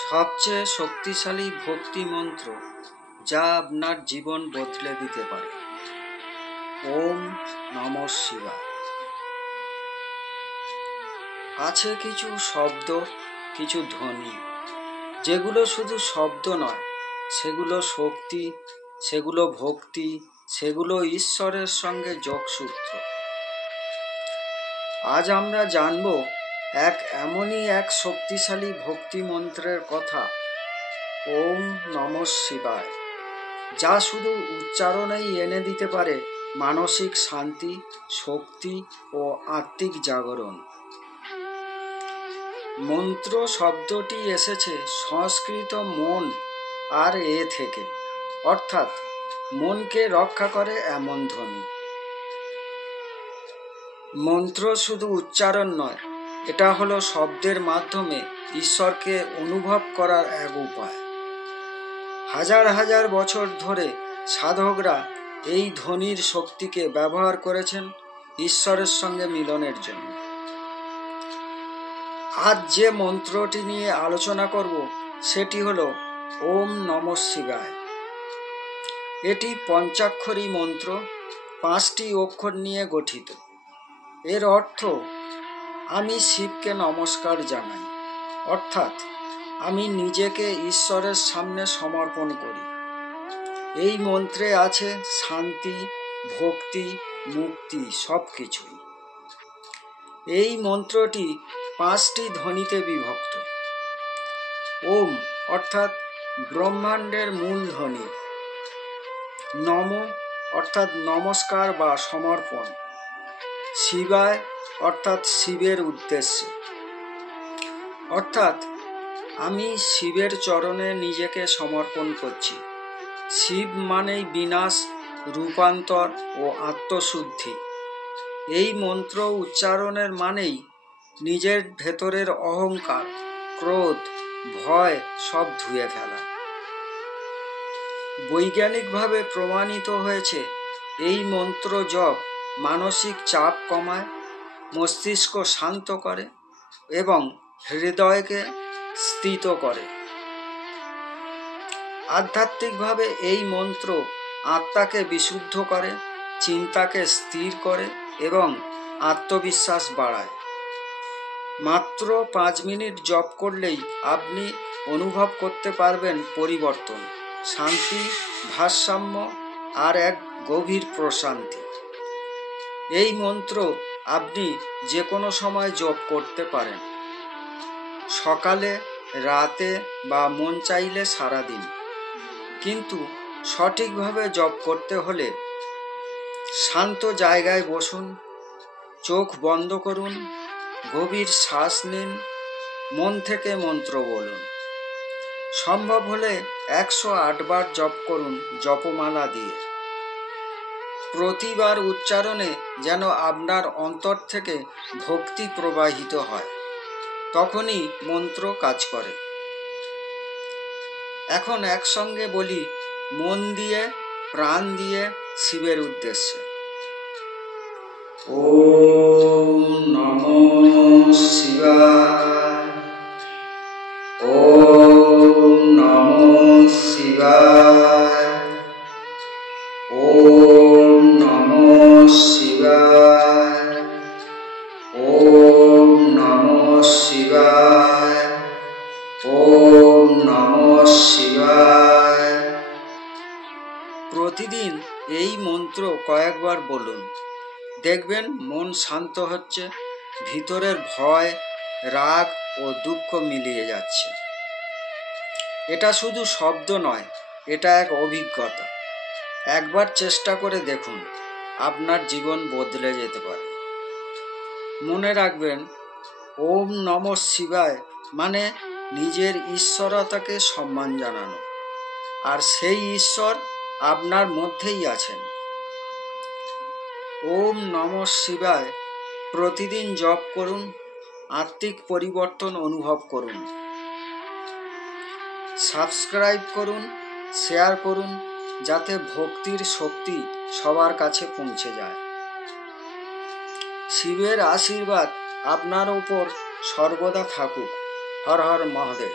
সবচেয়ে শক্তিশালী ভক্তি মন্ত্র যা আপনার জীবন বদলে দিতে পারে। ওম নমঃ শিবায়। আছে কিছু শব্দ, কিছু ধ্বনি, যেগুলো শুধু শব্দ নয়, সেগুলো শক্তি, সেগুলো ভক্তি, সেগুলো ঈশ্বরের সঙ্গে যোগসূত্র। আজ আমরা জানব এমনই এক শক্তিশালী ভক্তি মন্ত্রের কথা, ওম নমঃ শিবায়, যা শুধু উচ্চারণেই এনে দিতে পারে মানসিক শান্তি, শক্তি ও আত্মিক জাগরণ। মন্ত্র শব্দটি এসেছে সংস্কৃত মন আর থেকে, অর্থাৎ মনকে রক্ষা করে এমন ধ্বনি। মন্ত্র শুধু উচ্চারণ নয়, এটা হলো শব্দের মাধ্যমে ঈশ্বরকে অনুভব করার এক উপায়। হাজার হাজার বছর ধরে সাধকরা এই ধ্বনির শক্তিকে ব্যবহার করেছেন ঈশ্বরের সঙ্গে মিলনের জন্য। আজ যে মন্ত্রটি নিয়ে আলোচনা করব সেটি হলো ওম নমঃ শিবায়। এটি পঞ্চাক্ষরী মন্ত্র, 5টি অক্ষর নিয়ে গঠিত। এর অর্থ আমি শিবকে নমস্কার জানাই, অর্থাৎ আমি নিজেকে ঈশ্বরের সামনে সমর্পণ করি। এই মন্ত্রে আছে শান্তি, ভক্তি, মুক্তি, সব কিছুই। এই মন্ত্রটি 5টি ধ্বনিতে বিভক্ত। ওম অর্থাৎ ব্রহ্মাণ্ডের মূল ধ্বনি, নম অর্থাৎ নমস্কার বা সমর্পণ, শিবায় অর্থাৎ শিবের উদ্দেশ্যে, অর্থাৎ আমি শিবের চরণে নিজেকে সমর্পণ করছি। শিব মানেই বিনাশ, রূপান্তর ও আত্মশুদ্ধি। এই মন্ত্র উচ্চারণের মানেই নিজের ভেতরের অহংকার, ক্রোধ, ভয় সব ধুয়ে ফেলা। বৈজ্ঞানিকভাবে প্রমাণিত হয়েছে এই মন্ত্র জপ মানসিক চাপ কমায়, মস্তিষ্ক শান্ত করে এবং হৃদয়কে স্থিত করে। আধ্যাত্মিকভাবে এই মন্ত্র আত্মাকে বিশুদ্ধ করে, চিন্তাকে স্থির করে এবং আত্মবিশ্বাস বাড়ায়। মাত্র 5 মিনিট জপ করলেই আপনি অনুভব করতে পারবেন পরিবর্তন, শান্তি, ভারসাম্য আর এক গভীর প্রশান্তি। এই মন্ত্র আপনি যে কোনো সময় জপ করতে পারেন, সকালে, রাতে বা মন চাইলে সারাদিন। কিন্তু সঠিকভাবে জপ করতে হলে শান্ত জায়গায় বসুন, চোখ বন্ধ করুন, গভীর শ্বাস নিন, মন থেকে মন্ত্র বলুন। সম্ভব হলে 108 বার জপ করুন জপমালা দিয়ে। প্রতিবার উচ্চারণে যেন আপনার অন্তর থেকে ভক্তি প্রবাহিত হয়, তখনই মন্ত্র কাজ করে। এখন একসঙ্গে বলি মন দিয়ে, প্রাণ দিয়ে, শিবের উদ্দেশ্যে। ওম নমঃ শিবায়, ওম নমঃ শিবায়, ওম নমঃ শিবায়, ওম নমঃ শিবায়, ওম নমঃ শিবায়। প্রতিদিন এই মন্ত্র কয়েকবার বলুন, দেখবেন মন শান্ত হচ্ছে, ভিতরের ভয়, রাগ ও দুঃখ মিলিয়ে যাচ্ছে। এটা শুধু শব্দ নয়, এটা এক অভিজ্ঞতা। একবার চেষ্টা করে দেখুন, আপনার জীবন বদলে যেতে পারে। মনে রাখবেন, ওম নমঃ শিবায় মানে নিজের ঈশ্বরতাকে সম্মান জানানো, আর সেই ঈশ্বর আপনার মধ্যেই আছেন। ওম নমঃ শিবায় প্রতিদিন জপ করুন, আত্মিক পরিবর্তন অনুভব করুন। সাবস্ক্রাইব করুন, শেয়ার করুন, যাতে ভক্তির শক্তি সবার কাছে পৌঁছে যায়। শিবের আশীর্বাদ আপনার উপর সর্বদা থাকুক। হর হর মহাদেব।